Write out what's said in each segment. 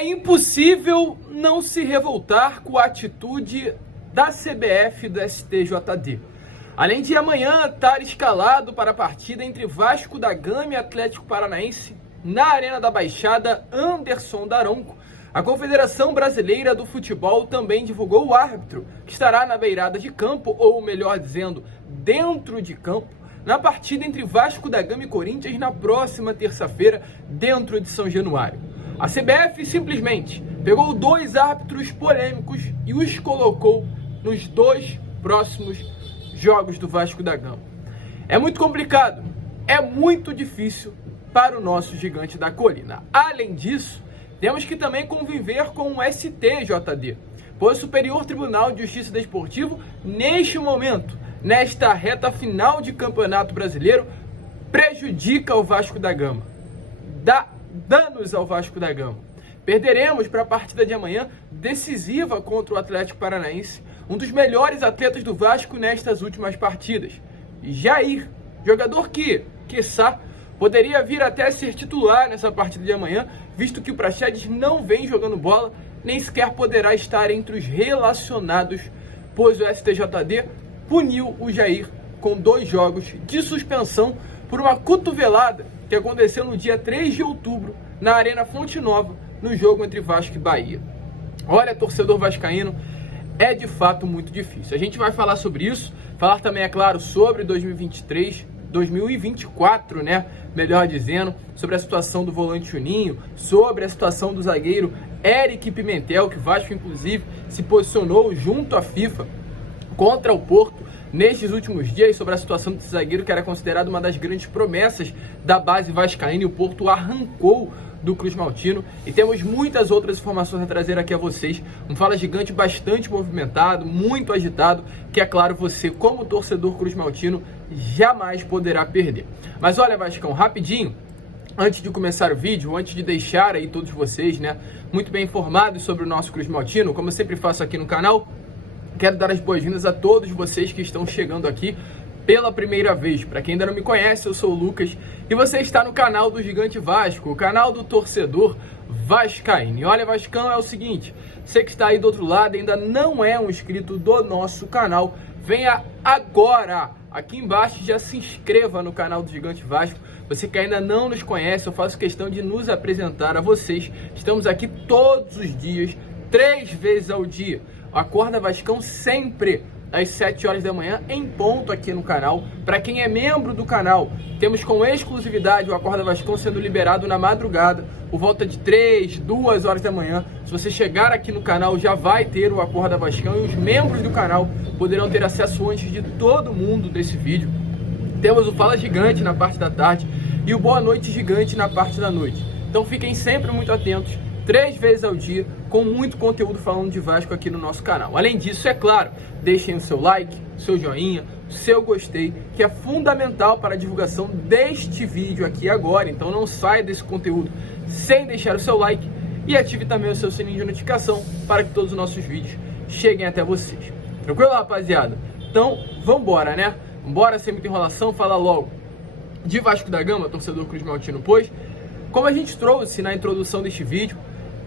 É impossível não se revoltar com a atitude da CBF e do STJD. Além de amanhã estar escalado para a partida entre Vasco da Gama e Atlético Paranaense na Arena da Baixada, Anderson Daronco, a Confederação Brasileira do Futebol também divulgou o árbitro, que estará na beirada de campo, ou melhor dizendo, dentro de campo, na partida entre Vasco da Gama e Corinthians na próxima terça-feira, dentro de São Januário. A CBF simplesmente pegou 2 árbitros polêmicos e os colocou nos 2 próximos jogos do Vasco da Gama. É muito complicado, é muito difícil para o nosso gigante da colina. Além disso, temos que também conviver com o STJD, pois o Superior Tribunal de Justiça Desportivo, neste momento, nesta reta final de Campeonato Brasileiro, prejudica o Vasco da Gama, dá danos ao Vasco da Gama. Perderemos para a partida de amanhã, decisiva contra o Atlético Paranaense, um dos melhores atletas do Vasco nestas últimas partidas. Jair, jogador que, quiçá, poderia vir até ser titular nessa partida de amanhã, visto que o Praxedes não vem jogando bola, nem sequer poderá estar entre os relacionados, pois o STJD puniu o Jair com 2 jogos de suspensão por uma cotovelada que aconteceu no dia 3 de outubro na Arena Fonte Nova, no jogo entre Vasco e Bahia. Olha, torcedor vascaíno, é de fato muito difícil. A gente vai falar sobre isso, falar também, é claro, sobre 2024, né? Melhor dizendo, sobre a situação do volante Juninho, sobre a situação do zagueiro Eric Pimentel, que o Vasco, inclusive, se posicionou junto à FIFA contra o Porto nestes últimos dias, sobre a situação desse zagueiro que era considerado uma das grandes promessas da base vascaína, e o Porto arrancou do Cruz Maltino. E temos muitas outras informações a trazer aqui a vocês. Um Fala Gigante bastante movimentado, muito agitado, que é claro, você como torcedor Cruz Maltino jamais poderá perder. Mas olha, Vascão, rapidinho, antes de começar o vídeo, antes de deixar aí todos vocês, né, muito bem informados sobre o nosso Cruz Maltino, como eu sempre faço aqui no canal, quero dar as boas-vindas a todos vocês que estão chegando aqui pela primeira vez. Para quem ainda não me conhece, eu sou o Lucas e você está no canal do Gigante Vasco, o canal do torcedor vascaíno. E olha, Vascão, é o seguinte, você que está aí do outro lado ainda não é um inscrito do nosso canal, venha agora aqui embaixo, já se inscreva no canal do Gigante Vasco. Você que ainda não nos conhece, eu faço questão de nos apresentar a vocês. Estamos aqui todos os dias, 3 vezes ao dia. Acorda Vascão sempre às 7 horas da manhã em ponto aqui no canal. Para quem é membro do canal, temos com exclusividade o Acorda Vascão sendo liberado na madrugada, por volta de 3, 2 horas da manhã. Se você chegar aqui no canal, já vai ter o Acorda Vascão e os membros do canal poderão ter acesso antes de todo mundo desse vídeo. Temos o Fala Gigante na parte da tarde e o Boa Noite Gigante na parte da noite. Então fiquem sempre muito atentos, 3 vezes ao dia, com muito conteúdo falando de Vasco aqui no nosso canal. Além disso, é claro, deixem o seu like, seu joinha, seu gostei, que é fundamental para a divulgação deste vídeo aqui agora. Então não saia desse conteúdo sem deixar o seu like e ative também o seu sininho de notificação para que todos os nossos vídeos cheguem até vocês. Tranquilo, rapaziada? Então, vambora, né? Vambora, sem muita enrolação, falar logo de Vasco da Gama, torcedor Cruz Maltino, pois, como a gente trouxe na introdução deste vídeo,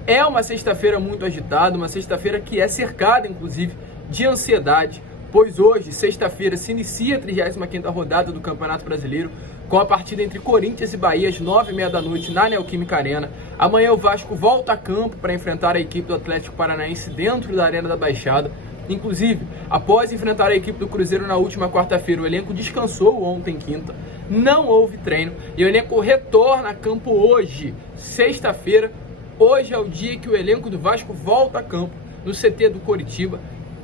é uma sexta-feira muito agitada, uma sexta-feira que é cercada, inclusive, de ansiedade, pois hoje, sexta-feira, se inicia a 35ª rodada do Campeonato Brasileiro, com a partida entre Corinthians e Bahia às 9h30 da noite na Neoquímica Arena. Amanhã o Vasco volta a campo para enfrentar a equipe do Atlético Paranaense dentro da Arena da Baixada. Inclusive, após enfrentar a equipe do Cruzeiro na última quarta-feira, o elenco descansou ontem, quinta, não houve treino, e o elenco retorna a campo hoje, sexta-feira. Hoje é o dia que o elenco do Vasco volta a campo no CT do Coritiba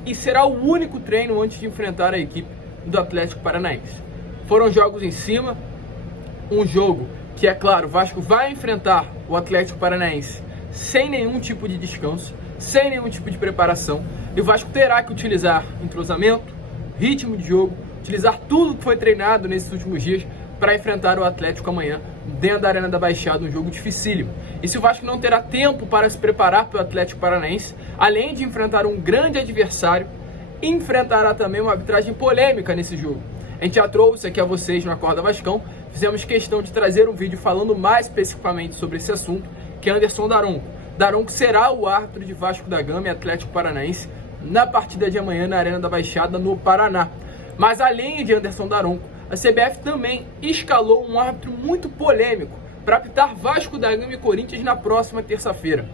e será o único treino antes de enfrentar a equipe do Atlético Paranaense. Foram jogos em cima, um jogo que, é claro, o Vasco vai enfrentar o Atlético Paranaense sem nenhum tipo de descanso, sem nenhum tipo de preparação, e o Vasco terá que utilizar entrosamento, ritmo de jogo, utilizar tudo que foi treinado nesses últimos dias para enfrentar o Atlético amanhã dentro da Arena da Baixada, um jogo dificílimo. E se o Vasco não terá tempo para se preparar para o Atlético Paranaense, além de enfrentar um grande adversário, enfrentará também uma arbitragem polêmica nesse jogo. A gente já trouxe aqui a vocês no Acorda Vascão, fizemos questão de trazer um vídeo falando mais especificamente sobre esse assunto, que é Anderson Daronco. Daronco será o árbitro de Vasco da Gama e Atlético Paranaense na partida de amanhã na Arena da Baixada, no Paraná. Mas além de Anderson Daronco, a CBF também escalou um árbitro muito polêmico para apitar Vasco da Gama e Corinthians na próxima terça-feira.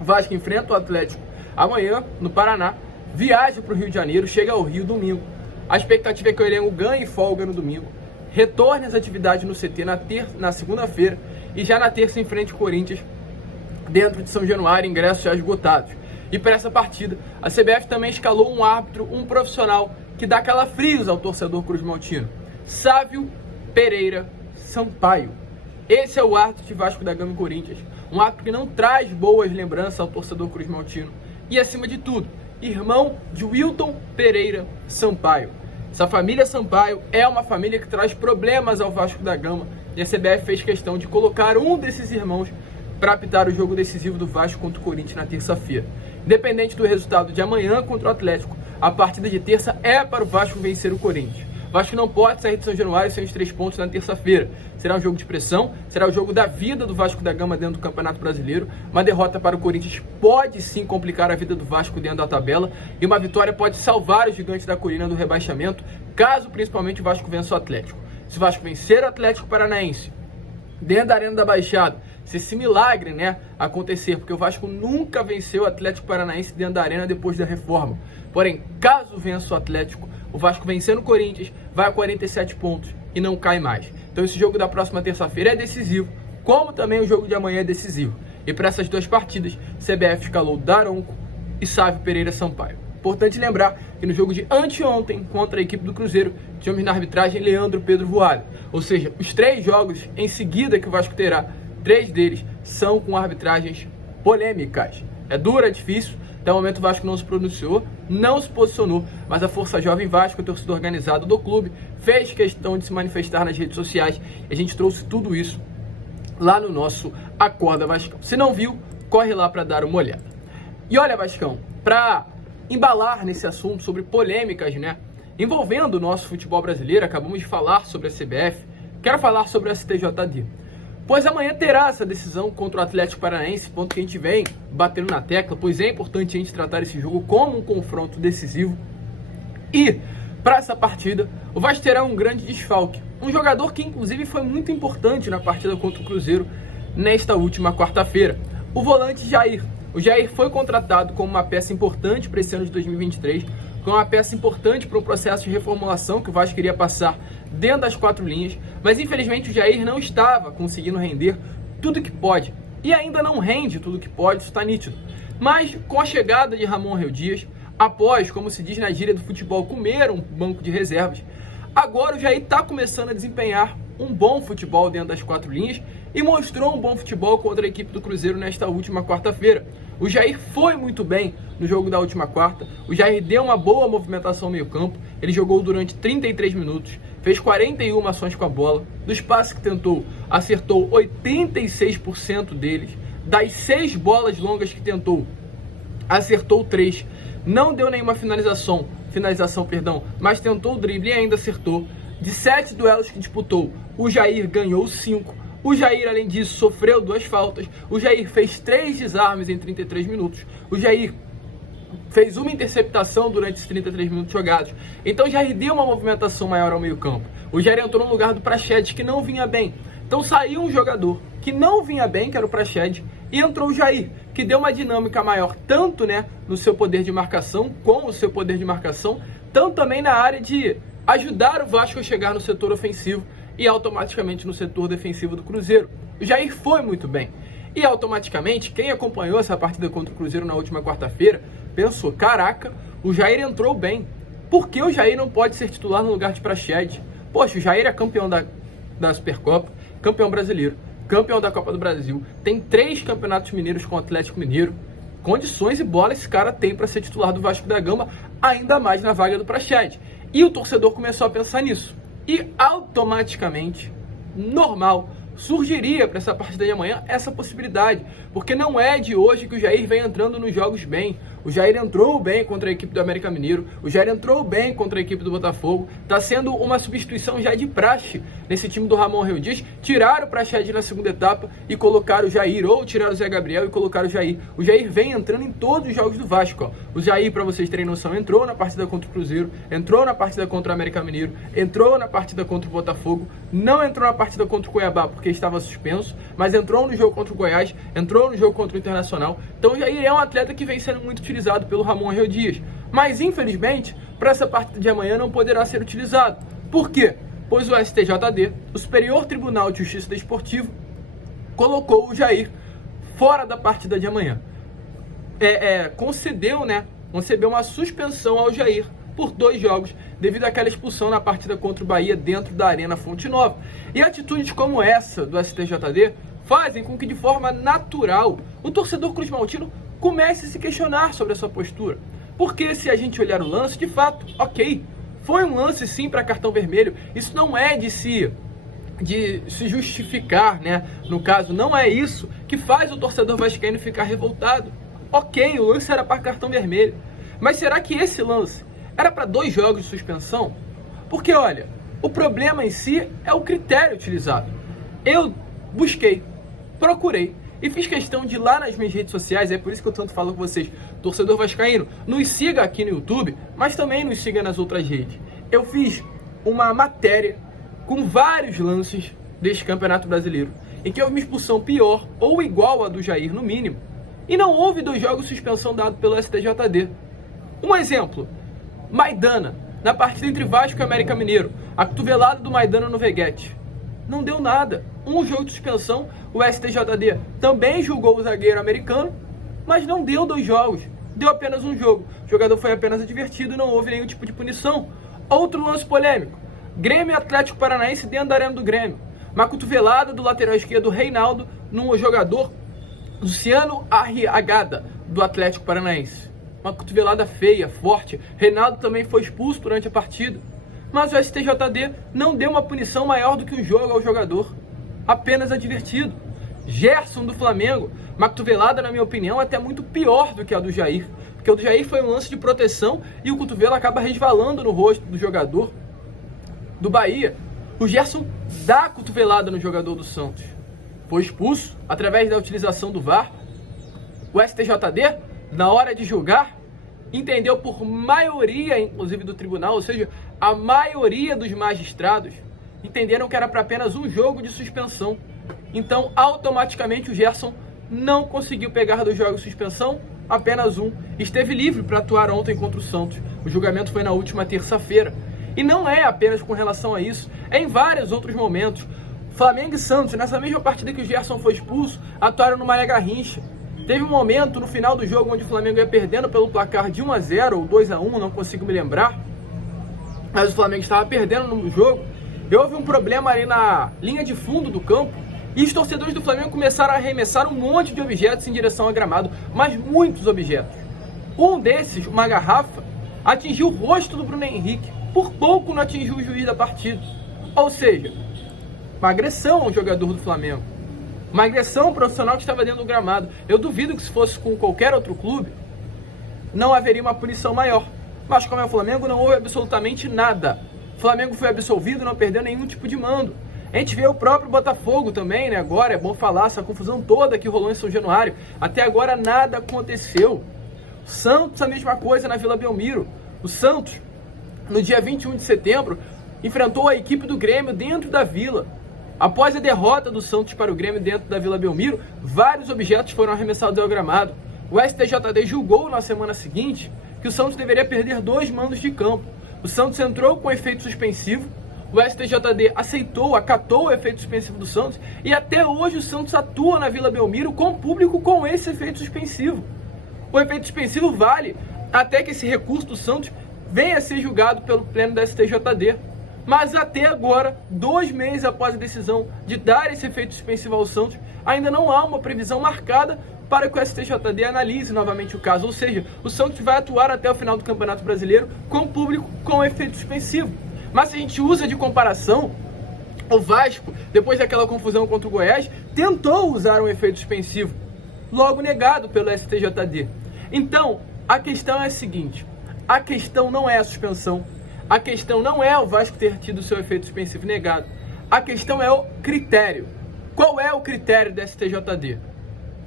O Vasco enfrenta o Atlético amanhã no Paraná, viaja para o Rio de Janeiro, chega ao Rio domingo. A expectativa é que o elenco ganhe folga no domingo, retorne às atividades no CT na segunda-feira e já na terça enfrente o Corinthians dentro de São Januário, ingressos já esgotados. E para essa partida, a CBF também escalou um árbitro, um profissional que dá calafrios ao torcedor cruzmaltino, Sávio Pereira Sampaio. Esse é o árbitro de Vasco da Gama e Corinthians, um árbitro que não traz boas lembranças ao torcedor cruzmaltino e, acima de tudo, irmão de Wilton Pereira Sampaio. Essa família Sampaio é uma família que traz problemas ao Vasco da Gama e a CBF fez questão de colocar um desses irmãos para apitar o jogo decisivo do Vasco contra o Corinthians na terça-feira. Independente do resultado de amanhã contra o Atlético, a partida de terça é para o Vasco vencer o Corinthians. O Vasco não pode sair de São Januário sem os 3 pontos na terça-feira. Será um jogo de pressão, será o jogo da vida do Vasco da Gama dentro do Campeonato Brasileiro. Uma derrota para o Corinthians pode sim complicar a vida do Vasco dentro da tabela e uma vitória pode salvar os gigantes da colina do rebaixamento, caso principalmente o Vasco vença o Atlético. Se o Vasco vencer o Atlético Paranaense dentro da Arena da Baixada, se esse milagre, acontecer, porque o Vasco nunca venceu o Atlético Paranaense dentro da Arena depois da reforma. Porém, caso vença o Atlético, o Vasco vencendo o Corinthians, vai a 47 pontos e não cai mais. Então esse jogo da próxima terça-feira é decisivo, como também o jogo de amanhã é decisivo. E para essas duas partidas, CBF escalou Daronco e Sávio Pereira Sampaio. Importante lembrar que no jogo de anteontem contra a equipe do Cruzeiro, tivemos na arbitragem Leandro Pedro Voalho. Ou seja, os 3 jogos em seguida que o Vasco terá, 3 deles são com arbitragens polêmicas. É duro, é difícil. Até o momento o Vasco não se pronunciou, não se posicionou, mas a Força Jovem Vasco, o torcedor organizado do clube, fez questão de se manifestar nas redes sociais e a gente trouxe tudo isso lá no nosso Acorda Vascão. Se não viu, corre lá para dar uma olhada. E olha, Vascão, para embalar nesse assunto sobre polêmicas, envolvendo o nosso futebol brasileiro, acabamos de falar sobre a CBF, quero falar sobre a STJD. Pois amanhã terá essa decisão contra o Atlético Paranaense, ponto que a gente vem batendo na tecla, pois é importante a gente tratar esse jogo como um confronto decisivo. E, para essa partida, o Vasco terá um grande desfalque. Um jogador que, inclusive, foi muito importante na partida contra o Cruzeiro nesta última quarta-feira. O volante Jair. O Jair foi contratado como uma peça importante para esse ano de 2023, como uma peça importante para o processo de reformulação que o Vasco queria passar dentro das 4 linhas, mas infelizmente o Jair não estava conseguindo render tudo que pode, e ainda não rende tudo que pode, isso está nítido. Mas com a chegada de Ramon Reu Dias, após, como se diz na gíria do futebol, comer um banco de reservas, agora o Jair está começando a desempenhar um bom futebol dentro das 4 linhas e mostrou um bom futebol contra a equipe do Cruzeiro nesta última quarta-feira. O Jair foi muito bem no jogo da última quarta, o Jair deu uma boa movimentação no meio campo, ele jogou durante 33 minutos, fez 41 ações com a bola, dos passes que tentou, acertou 86% deles, das 6 bolas longas que tentou, acertou 3, não deu nenhuma finalização, mas tentou o drible e ainda acertou. De 7 duelos que disputou, o Jair ganhou 5. O Jair, além disso, sofreu 2 faltas. O Jair fez 3 desarmes em 33 minutos. O Jair fez uma interceptação durante esses 33 minutos jogados. Então o Jair deu uma movimentação maior ao meio campo. O Jair entrou no lugar do Praxedes, que não vinha bem. Então saiu um jogador que não vinha bem, que era o Praxedes, e entrou o Jair, que deu uma dinâmica maior, tanto no seu poder de marcação, tanto também na área de ajudar o Vasco a chegar no setor ofensivo e automaticamente no setor defensivo do Cruzeiro. O Jair foi muito bem. E automaticamente, quem acompanhou essa partida contra o Cruzeiro na última quarta-feira, pensou, caraca, o Jair entrou bem. Por que o Jair não pode ser titular no lugar de Praxedes? Poxa, o Jair é campeão da Supercopa, campeão brasileiro, campeão da Copa do Brasil, tem 3 campeonatos mineiros com o Atlético Mineiro. Condições e bola esse cara tem para ser titular do Vasco da Gama, ainda mais na vaga do Praxedes. E o torcedor começou a pensar nisso. E automaticamente, normal, surgiria para essa partida de amanhã essa possibilidade. Porque não é de hoje que o Jair vem entrando nos jogos bem. O Jair entrou bem contra a equipe do América Mineiro, o Jair entrou bem contra a equipe do Botafogo. Está sendo uma substituição já de praxe nesse time do Ramon Real Dias. Tiraram o Praxedes na segunda etapa e colocaram o Jair, ou tiraram o Zé Gabriel e colocaram o Jair. O Jair vem entrando em todos os jogos do Vasco. Ó. O Jair, para vocês terem noção, entrou na partida contra o Cruzeiro, entrou na partida contra o América Mineiro, entrou na partida contra o Botafogo, não entrou na partida contra o Cuiabá porque estava suspenso, mas entrou no jogo contra o Goiás, entrou no jogo contra o Internacional. Então o Jair é um atleta que vem sendo muito utilizado pelo Ramon Real Dias. Mas infelizmente, para essa partida de amanhã não poderá ser utilizado. Por quê? Pois o STJD, o Superior Tribunal de Justiça Desportivo, colocou o Jair fora da partida de amanhã. Concedeu uma suspensão ao Jair por 2 jogos, devido àquela expulsão na partida contra o Bahia dentro da Arena Fonte Nova. E atitudes como essa do STJD fazem com que, de forma natural, o torcedor cruzmaltino comece a se questionar sobre a sua postura. Porque se a gente olhar o lance, de fato, ok, foi um lance sim para cartão vermelho. Isso não é de se justificar, né? No caso, não é isso que faz o torcedor vascaíno ficar revoltado. Ok, o lance era para cartão vermelho. Mas será que esse lance era para 2 jogos de suspensão? Porque, olha, o problema em si é o critério utilizado. Eu busquei, procurei e fiz questão de ir lá nas minhas redes sociais, é por isso que eu tanto falo com vocês, torcedor vascaíno, nos siga aqui no YouTube, mas também nos siga nas outras redes. Eu fiz uma matéria com vários lances deste Campeonato Brasileiro, em que houve uma expulsão pior ou igual à do Jair, no mínimo, e não houve 2 jogos de suspensão dado pelo STJD. Um exemplo, Maidana, na partida entre Vasco e América Mineiro, a cotovelada do Maidana no Veguete. Não deu nada. 1 jogo de suspensão, o STJD também julgou o zagueiro americano, mas não deu 2 jogos, deu apenas 1 jogo. O jogador foi apenas advertido e não houve nenhum tipo de punição. Outro lance polêmico, Grêmio e Atlético Paranaense dentro da Arena do Grêmio. Uma cotovelada do lateral esquerdo Reinaldo no jogador Luciano Arriagada, do Atlético Paranaense. Uma cotovelada feia, forte. Reinaldo também foi expulso durante a partida. Mas o STJD não deu uma punição maior do que um jogo ao jogador. Apenas advertido. Gerson do Flamengo. Uma cotovelada, na minha opinião, até muito pior do que a do Jair. Porque o do Jair foi um lance de proteção e o cotovelo acaba resvalando no rosto do jogador. Do Bahia, o Gerson dá a cotovelada no jogador do Santos. Foi expulso através da utilização do VAR. O STJD, na hora de julgar, entendeu por maioria, inclusive do tribunal, ou seja, a maioria dos magistrados entenderam que era para apenas 1 jogo de suspensão. Então, automaticamente, o Gerson não conseguiu pegar 2 jogos de suspensão, apenas 1. Esteve livre para atuar ontem contra o Santos. O julgamento foi na última terça-feira. E não é apenas com relação a isso, é em vários outros momentos. Flamengo e Santos, nessa mesma partida que o Gerson foi expulso, atuaram no Mané Garrincha. Teve um momento no final do jogo onde o Flamengo ia perdendo pelo placar de 1-0 ou 2-1, não consigo me lembrar. Mas o Flamengo estava perdendo no jogo. E houve um problema ali na linha de fundo do campo. E os torcedores do Flamengo começaram a arremessar um monte de objetos em direção ao gramado. Mas muitos objetos. Um desses, uma garrafa, atingiu o rosto do Bruno Henrique. Por pouco não atingiu o juiz da partida. Ou seja, uma agressão ao jogador do Flamengo. Uma agressão profissional que estava dentro do gramado. Eu duvido que se fosse com qualquer outro clube, não haveria uma punição maior. Mas como é o Flamengo, não houve absolutamente nada. O Flamengo foi absolvido, não perdeu nenhum tipo de mando. A gente vê o próprio Botafogo também, né? Agora é bom falar essa confusão toda que rolou em São Januário. Até agora nada aconteceu. O Santos, a mesma coisa na Vila Belmiro. O Santos, no dia 21 de setembro, enfrentou a equipe do Grêmio dentro da Vila. Após a derrota do Santos para o Grêmio dentro da Vila Belmiro, vários objetos foram arremessados ao gramado. O STJD julgou na semana seguinte que o Santos deveria perder 2 mandos de campo. O Santos entrou com efeito suspensivo, o STJD acatou o efeito suspensivo do Santos e até hoje o Santos atua na Vila Belmiro com público com esse efeito suspensivo. O efeito suspensivo vale até que esse recurso do Santos venha a ser julgado pelo pleno da STJD. Mas até agora, 2 meses após a decisão de dar esse efeito suspensivo ao Santos, ainda não há uma previsão marcada para que o STJD analise novamente o caso. Ou seja, o Santos vai atuar até o final do Campeonato Brasileiro com o público com efeito suspensivo. Mas se a gente usa de comparação, o Vasco, depois daquela confusão contra o Goiás, tentou usar um efeito suspensivo, logo negado pelo STJD. Então, A questão é a seguinte, a questão não é a suspensão, a questão não é o Vasco ter tido seu efeito suspensivo negado, a questão é o critério. Qual é o critério da STJD?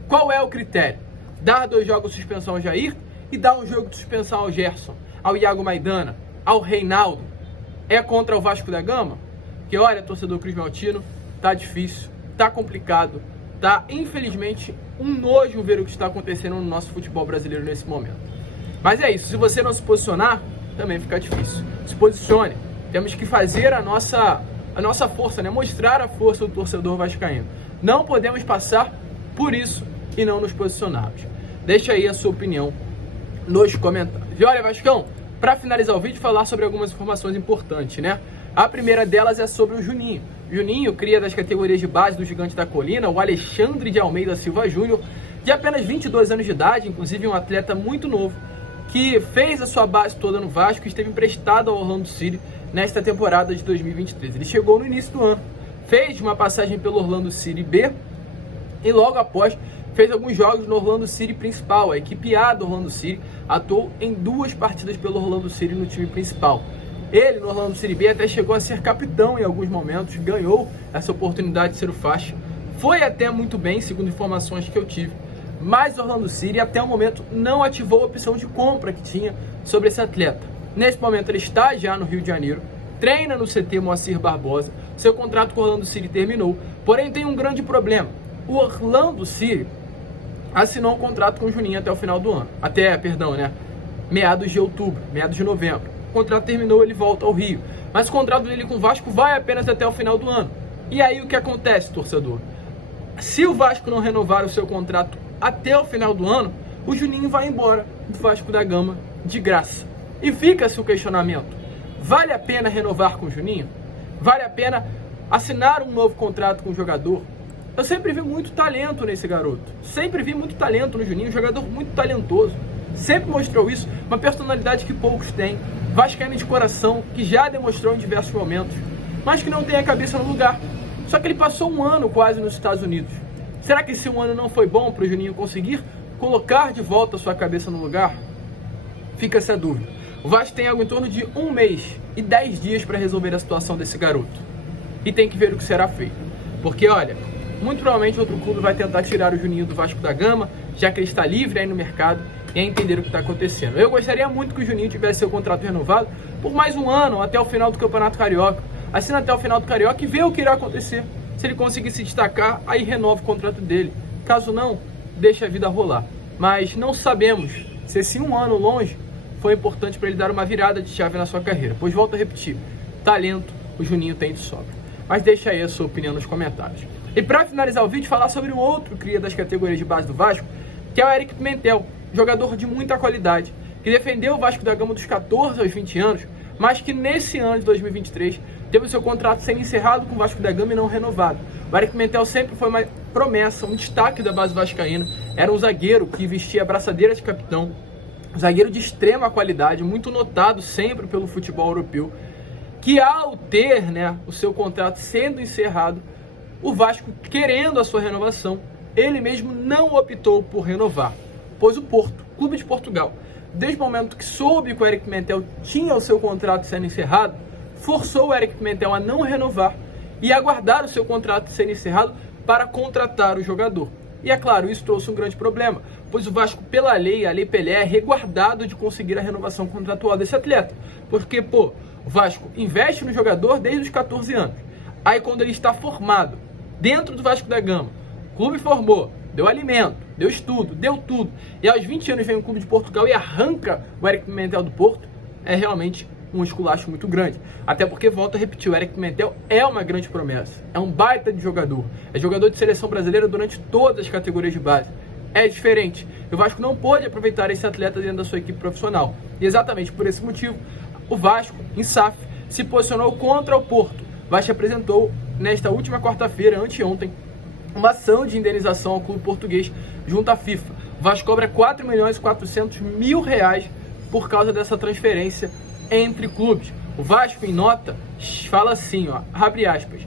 Qual é o critério? Dar 2 jogos de suspensão ao Jair e dar um jogo de suspensão ao Gerson, ao Iago Maidana, ao Reinaldo. É contra o Vasco da Gama? Que olha, torcedor Cruz Maltino, tá difícil, tá complicado, tá infelizmente um nojo ver o que está acontecendo no nosso futebol brasileiro nesse momento. Mas é isso, se você não se posicionar, também fica difícil. Se posicione, temos que fazer a nossa força, né? Mostrar a força do torcedor vascaíno. Não podemos passar por isso e não nos posicionarmos. Deixa aí a sua opinião nos comentários. E olha, Vascão, para finalizar o vídeo, falar sobre algumas informações importantes, né? A primeira delas é sobre o Juninho. Juninho, cria das categorias de base do Gigante da Colina, o Alexandre de Almeida Silva Júnior, de apenas 22 anos de idade, inclusive um atleta muito novo, que fez a sua base toda no Vasco e esteve emprestado ao Orlando City nesta temporada de 2023. Ele chegou no início do ano, fez uma passagem pelo Orlando City B e logo após fez alguns jogos no Orlando City principal. A equipe A do Orlando City atuou em 2 partidas pelo Orlando City no time principal. Ele, no Orlando City B, até chegou a ser capitão em alguns momentos, ganhou essa oportunidade de ser o faixa. Foi até muito bem, segundo informações que eu tive, mas o Orlando City até o momento não ativou a opção de compra que tinha sobre esse atleta. Nesse momento ele está já no Rio de Janeiro, treina no CT Moacir Barbosa, seu contrato com o Orlando City terminou, porém tem um grande problema. O Orlando City assinou um contrato com o Juninho até o final do ano, meados de outubro, meados de novembro. O contrato terminou, ele volta ao Rio, mas o contrato dele com o Vasco vai apenas até o final do ano. E aí o que acontece, torcedor? Se o Vasco não renovar o seu contrato até o final do ano, o Juninho vai embora do Vasco da Gama de graça. E fica-se o questionamento, vale a pena renovar com o Juninho? Vale a pena assinar um novo contrato com o jogador? Eu sempre vi muito talento nesse garoto, sempre vi muito talento no Juninho, um jogador muito talentoso, sempre mostrou isso, uma personalidade que poucos têm, vascaíno de coração, que já demonstrou em diversos momentos, mas que não tem a cabeça no lugar. Só que ele passou um ano quase nos Estados Unidos. Será que esse um ano não foi bom para o Juninho conseguir colocar de volta a sua cabeça no lugar? Fica essa dúvida. O Vasco tem algo em torno de 1 mês e 10 dias para resolver a situação desse garoto. E tem que ver o que será feito. Porque, olha, muito provavelmente outro clube vai tentar tirar o Juninho do Vasco da Gama, já que ele está livre aí no mercado, e entender o que está acontecendo. Eu gostaria muito que o Juninho tivesse seu contrato renovado por mais um ano, até o final do Campeonato Carioca. Assina até o final do Carioca e vê o que irá acontecer. Se ele conseguir se destacar, aí renova o contrato dele. Caso não, deixa a vida rolar. Mas não sabemos se esse um ano longe foi importante para ele dar uma virada de chave na sua carreira. Pois volto a repetir, talento o Juninho tem de sobra. Mas deixa aí a sua opinião nos comentários. E para finalizar o vídeo, falar sobre um outro cria das categorias de base do Vasco, que é o Eric Pimentel, jogador de muita qualidade, que defendeu o Vasco da Gama dos 14 aos 20 anos, mas que nesse ano de 2023 teve o seu contrato sendo encerrado com o Vasco da Gama e não renovado. O Eric Pimentel sempre foi uma promessa, um destaque da base vascaína, era um zagueiro que vestia a braçadeira de capitão, um zagueiro de extrema qualidade, muito notado sempre pelo futebol europeu, que ao ter o seu contrato sendo encerrado, o Vasco querendo a sua renovação, ele mesmo não optou por renovar, pois o Porto, clube de Portugal, desde o momento que soube que o Eric Pimentel tinha o seu contrato sendo encerrado, forçou o Eric Pimentel a não renovar e aguardar o seu contrato sendo encerrado para contratar o jogador. E é claro, isso trouxe um grande problema, pois o Vasco, pela lei, a Lei Pelé, é resguardado de conseguir a renovação contratual desse atleta. Porque, o Vasco investe no jogador desde os 14 anos. Aí quando ele está formado, dentro do Vasco da Gama, o clube formou, deu alimento, deu estudo, deu tudo, e aos 20 anos vem o clube de Portugal e arranca o Eric Pimentel do Porto, é realmente um esculacho muito grande. Até porque, volto a repetir, o Eric Pimentel é uma grande promessa, é um baita de jogador, é jogador de seleção brasileira durante todas as categorias de base. É diferente. O Vasco não pôde aproveitar esse atleta dentro da sua equipe profissional. E exatamente por esse motivo, o Vasco, em SAF, se posicionou contra o Porto. O Vasco apresentou, nesta última quarta-feira, anteontem, uma ação de indenização ao clube português junto à FIFA. O Vasco cobra R$4.400.000 por causa dessa transferência entre clubes. O Vasco, em nota, fala assim, abre aspas,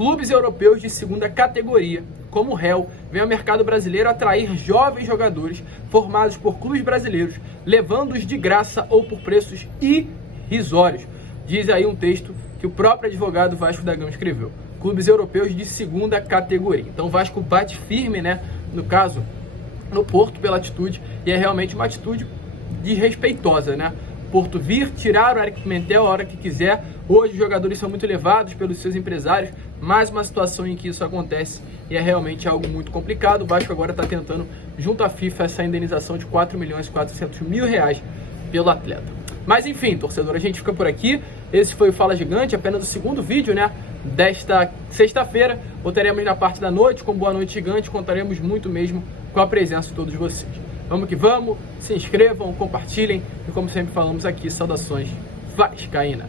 Clubes europeus de segunda categoria, como o Real, vem ao mercado brasileiro atrair jovens jogadores formados por clubes brasileiros, levando-os de graça ou por preços irrisórios. Diz aí um texto que o próprio advogado Vasco da Gama escreveu. Clubes europeus de segunda categoria. Então o Vasco bate firme, né? No caso, no Porto pela atitude, e é realmente uma atitude desrespeitosa, né? Porto vir, tirar o Eric Pimentel a hora que quiser. Hoje os jogadores são muito levados pelos seus empresários, mais uma situação em que isso acontece e é realmente algo muito complicado. O Vasco agora está tentando, junto à FIFA, essa indenização de 4.400.000 reais pelo atleta. Mas enfim, torcedor, a gente fica por aqui. Esse foi o Fala Gigante, apenas o segundo vídeo, né, desta sexta-feira. Voltaremos na parte da noite com Boa Noite Gigante, contaremos muito mesmo com a presença de todos vocês. Vamos que vamos, se inscrevam, compartilhem e como sempre falamos aqui, saudações vascaínas.